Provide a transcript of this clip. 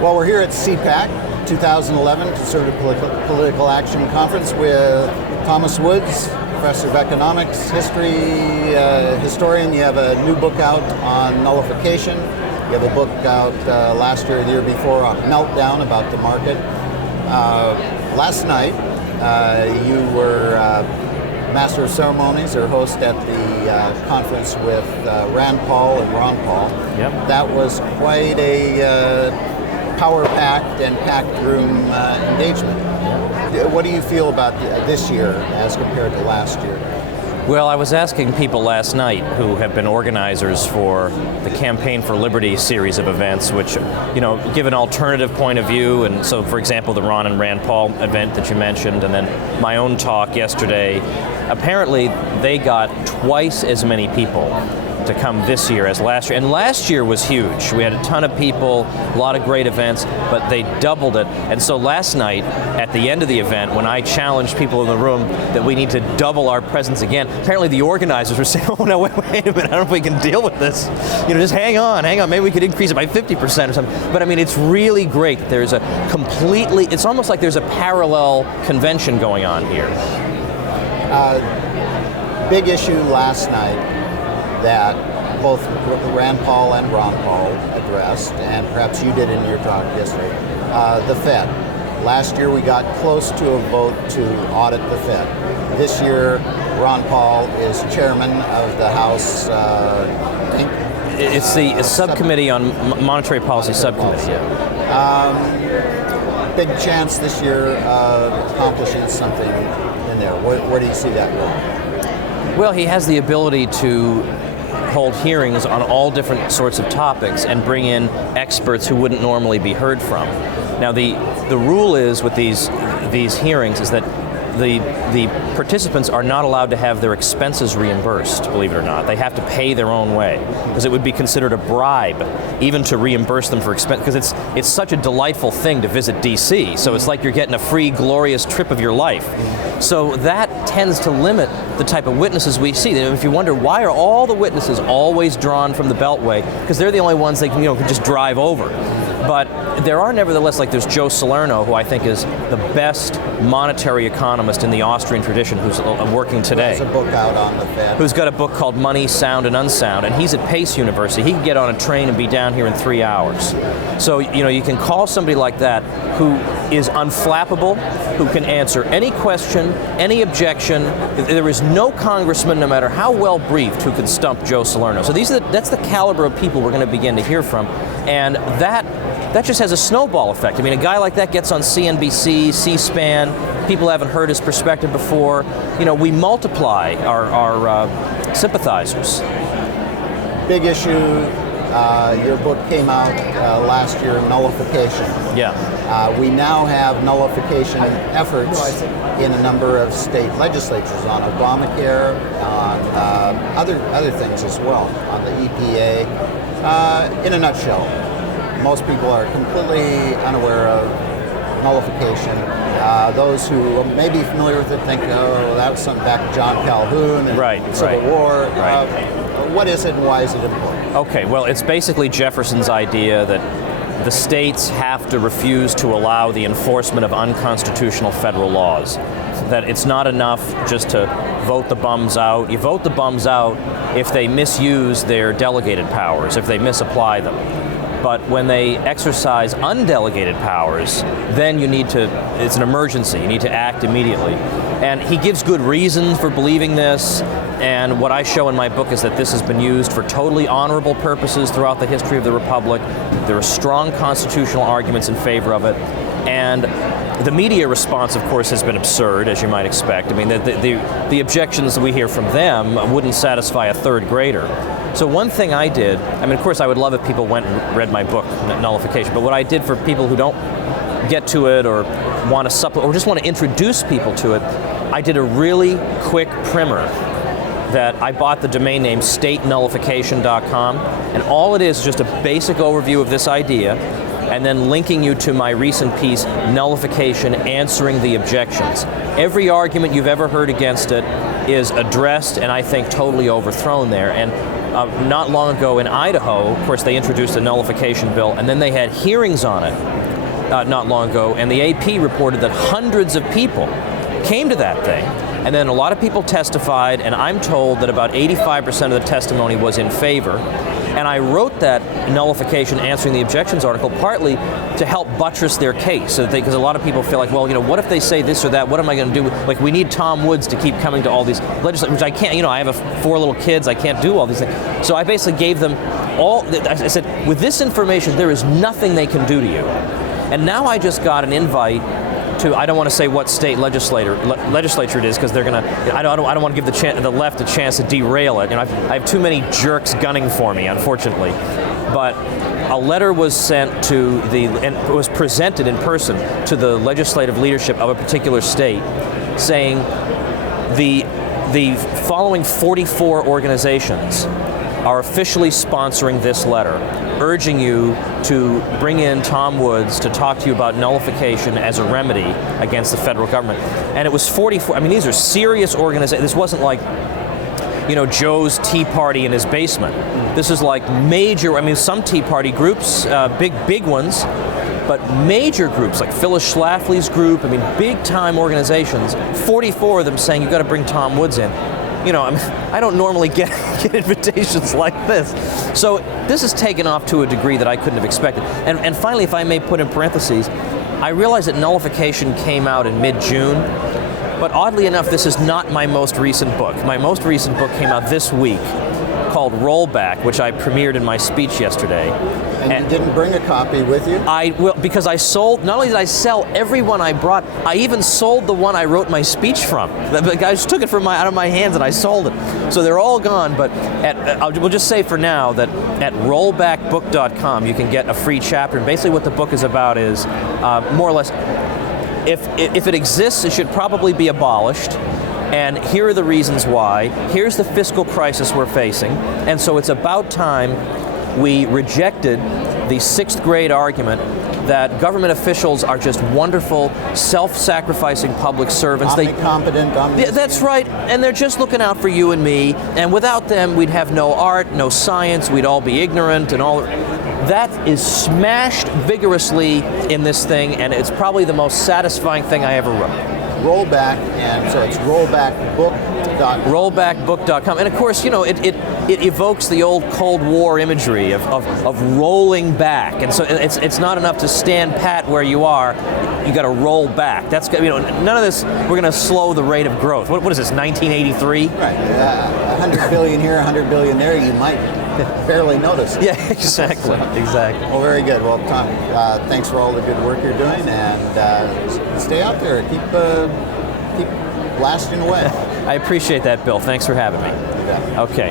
Well, we're here at CPAC 2011 Conservative Political Action Conference with Thomas Woods, Professor of Economics, History, historian. You have a new book out on nullification. You have a book out last year or the year before on Meltdown about the market. Last night, you were Master of Ceremonies or host at the conference with Rand Paul and Ron Paul. Yep. That was quite a power-packed and packed room engagement. What do you feel about this year as compared to last year? Well, I was asking people last night who have been organizers for the Campaign for Liberty series of events, which, give an alternative point of view. And so, for example, the Ron and Rand Paul event that you mentioned, and then my own talk yesterday, apparently they got twice as many people to come this year as last year. And last year was huge. We had a ton of people, a lot of great events, but they doubled it. And so last night, at the end of the event, when I challenged people in the room that we need to double our presence again, apparently the organizers were saying, oh no, wait a minute, I don't know if we can deal with this. Just hang on, maybe we could increase it by 50% or something. But I mean, it's really great. There's it's almost like there's a parallel convention going on here. Big issue last night that both Rand Paul and Ron Paul addressed, and perhaps you did in your talk yesterday, the Fed. Last year we got close to a vote to audit the Fed. This year, Ron Paul is chairman of the House It's the subcommittee on monetary policy subcommittee. Big chance this year of accomplishing something in there. Where do you see that going? Well, he has the ability to hold hearings on all different sorts of topics and bring in experts who wouldn't normally be heard from. Now, the rule is with these hearings is that the participants are not allowed to have their expenses reimbursed, believe it or not. They have to pay their own way, because it would be considered a bribe even to reimburse them for expense, because it's such a delightful thing to visit DC. So it's like you're getting a free, glorious trip of your life. So that tends to limit the type of witnesses we see. If you wonder, why are all the witnesses always drawn from the Beltway? Because they're the only ones they can just drive over. But there are nevertheless, like there's Joe Salerno, who I think is the best monetary economist in the Austrian tradition, who's working today. There's a book out on the Fed. Who's got a book called Money, Sound, and Unsound, and he's at Pace University. He can get on a train and be down here in 3 hours. So, you can call somebody like that who is unflappable, who can answer any question, any objection. There is no congressman, no matter how well briefed, who can stump Joe Salerno. So that's the caliber of people we're going to begin to hear from, and that just has a snowball effect. I mean, a guy like that gets on CNBC, C-SPAN, people haven't heard his perspective before. We multiply our sympathizers. Big issue. Your book came out last year, Nullification. Yeah. We now have nullification efforts in a number of state legislatures on Obamacare, on other things as well, on the EPA. In a nutshell, most people are completely unaware of nullification. Those who may be familiar with it think, oh, that was something back to John Calhoun and Civil War. What is it and why is it important? Okay, well, it's basically Jefferson's idea that the states have to refuse to allow the enforcement of unconstitutional federal laws. That it's not enough just to vote the bums out. You vote the bums out if they misuse their delegated powers, if they misapply them. But when they exercise undelegated powers, then it's an emergency. You need to act immediately. And he gives good reasons for believing this. And what I show in my book is that this has been used for totally honorable purposes throughout the history of the Republic. There are strong constitutional arguments in favor of it. And the media response, of course, has been absurd, as you might expect. I mean, the objections that we hear from them wouldn't satisfy a third grader. So one thing I did, of course, I would love if people went and read my book, Nullification, but what I did for people who don't get to it or want to supplement or just want to introduce people to it, I did a really quick primer that I bought the domain name statenullification.com, and all it is just a basic overview of this idea, and then linking you to my recent piece, Nullification, Answering the Objections. Every argument you've ever heard against it is addressed and I think totally overthrown there. And not long ago in Idaho, of course, they introduced a nullification bill, and then they had hearings on it not long ago, and the AP reported that hundreds of people came to that thing, and then a lot of people testified, and I'm told that about 85% of the testimony was in favor. And I wrote that nullification answering the objections article partly to help buttress their case, so because a lot of people feel like, well, what if they say this or that? What am I going to do? Like, we need Tom Woods to keep coming to all these legislators, which I can't. I have 4 little kids. I can't do all these things. So I basically gave them all. I said, with this information, there is nothing they can do to you. And now I just got an invite to, I don't want to say what state legislature it is, because they're going to, I don't want to give the left a chance to derail it. I have too many jerks gunning for me, unfortunately. But a letter was sent to and it was presented in person to the legislative leadership of a particular state, saying the following 44 organizations are officially sponsoring this letter, urging you to bring in Tom Woods to talk to you about nullification as a remedy against the federal government. And it was 44. I mean, these are serious organizations. This wasn't like, Joe's Tea Party in his basement. This is like major, some Tea Party groups, big ones, but major groups like Phyllis Schlafly's group, big time organizations, 44 of them saying you've got to bring Tom Woods in. I don't normally get invitations like this. So this has taken off to a degree that I couldn't have expected. And finally, if I may put in parentheses, I realize that nullification came out in mid-June, but oddly enough, this is not my most recent book. My most recent book came out this week, called Rollback, which I premiered in my speech yesterday. And you didn't bring a copy with you? Because I sold, not only did I sell every one I brought, I even sold the one I wrote my speech from. I just took it out of my hands and I sold it. So they're all gone, but we'll just say for now that at rollbackbook.com you can get a free chapter. And basically what the book is about is, more or less, if it exists, it should probably be abolished. And here are the reasons why. Here's the fiscal crisis we're facing. And so it's about time we rejected the 6th grade argument that government officials are just wonderful, self-sacrificing public servants. Omnicompetent, omniscient. That's right, and they're just looking out for you and me, and without them we'd have no art, no science, we'd all be ignorant and all. That is smashed vigorously in this thing, and it's probably the most satisfying thing I ever wrote. Rollback, and so it's rollbackbook.com. Rollbackbook.com, and of course, it evokes the old Cold War imagery of rolling back, and so it's not enough to stand pat where you are. You got to roll back. That's none of this. We're going to slow the rate of growth. What is this? 1983? Right. 100 billion here, 100 billion there. You might barely notice it. Yeah, exactly. Exactly. Well, very good. Well, Tom, thanks for all the good work you're doing, and stay out there. Keep blasting away. I appreciate that, Bill. Thanks for having me. You bet. Okay.